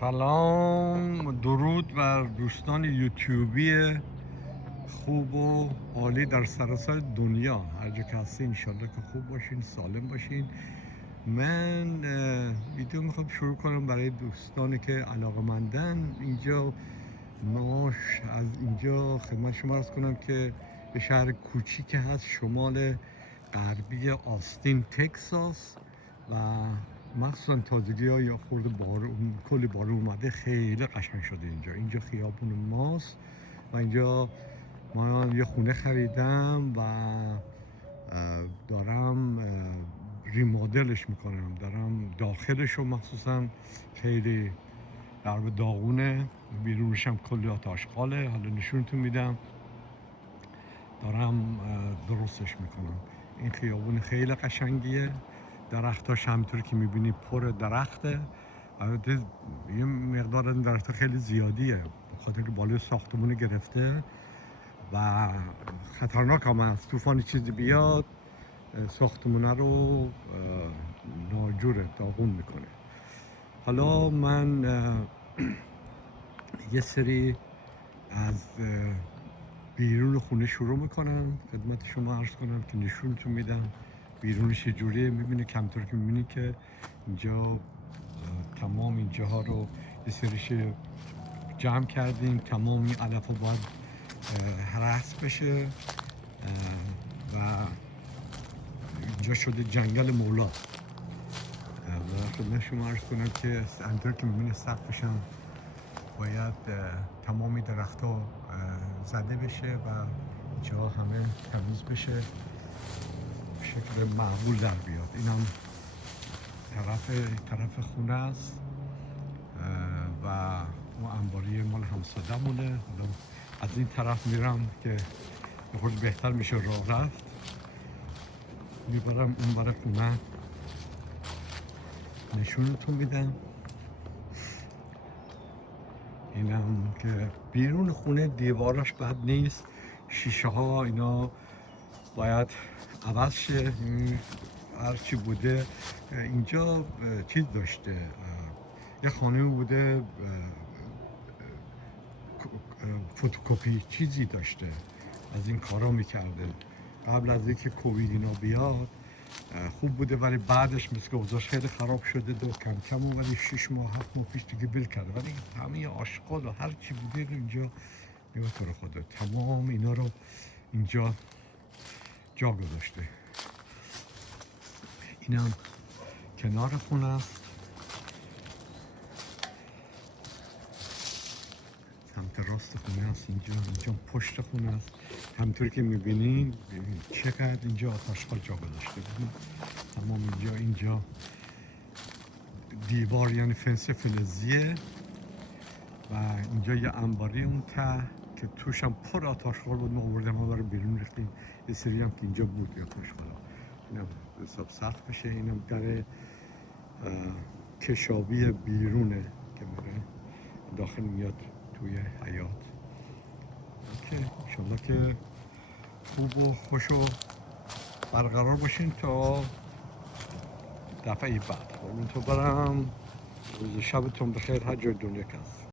سلام، درود بر دوستان یوتیوبی خوب و عالی در سراسر دنیا. هر جا که هستی انشالله که خوب باشین، سالم باشین. من ویدیو میخوام شروع کنم برای دوستانی که علاقمندن. اینجا ما از اینجا خدمت شما عرض کنم که به شهر کوچیک هست شمال غربی آستین تگزاس و مخصوصا تازگی ها یا خورده بارون، کلی بارون اومده، خیلی قشنگ شده اینجا خیابون ماست و اینجا ما یه خونه خریدم و دارم ریمادلش میکنم، دارم داخلش رو مخصوصا خیلی در داغونه، بیرونش هم کلی آتاشقاله. حالا نشونتون میدم، دارم درستش میکنم. این خیابون خیلی قشنگیه، درختاش همطور که میبینی پر درخته. البته یه مقدار این درخت خیلی زیادیه به خاطر که بالای ساختمون گرفته و خطرناک هم هست، طوفانی چیزی بیاد ساختمونه رو ناجوره، داغون میکنه. حالا من یه سری از بیرون خونه شروع میکنم، خدمت شما عرض کنم که نشونتون میدم بیرونش چجوریه. میبینی کمتر که میبینی که اینجا تمام اینجاها رو یه سریش جمع کردیم، تمام این علف ها باید هرس بشه و اینجا شده جنگل مولا. و خدمت شما عرض کنم که همطور که میبینی سقفش هم باید تمامی درخت ها زده بشه و اینجا همه تمیز بشه، به شکل معمول در بیاد. این هم طرف خونه است و ما انباری مال همسادمونه. حالا از این طرف میرم که خود بهتر میشه راه رفت، میبرم اون برای خونه، نشونتون میدم. اینم که بیرون خونه دیواراش بد نیست، شیشه ها اینا باید عوض شه. هرچی بوده اینجا چیز داشته، یه خانه بوده فوتوکوپی چیزی داشته، از این کارا میکرده قبل از اینکه کووید اینا بیاد. خوب بوده ولی بعدش مثل که اوضاعش خیلی خراب شده و کم کم ولی 6 ماه 7 ماه پیش دیگه بیل کرده، ولی همه آشغال و هر چی بوده رو اینجا نگاه تو رو خدا تمام اینا رو اینجا جا گذاشته. اینم کنار خونه است، سمت راست خونه است. اینجا پشت خونه است. همطور که میبینین چقدر اینجا آتش‌خال جا گذاشته. تمام اینجا دیوار یعنی فنس فلزیه و اینجا یه انباری اون ته که توش هم پر آتش‌خال بود، ما آوردیم ما برای بیرون ریختیم. یه سری هم که اینجا بود یا آتش‌خال، اینم حساب سخت بشه. اینم در کشابی بیرونه که میره داخل میاد توی حیاط. اوکی، انشالله که خوب و خوش و برقرار باشین تا دفعه بعد. اون تو برم، روز شبتون بخیر هر جای دنیا که هست.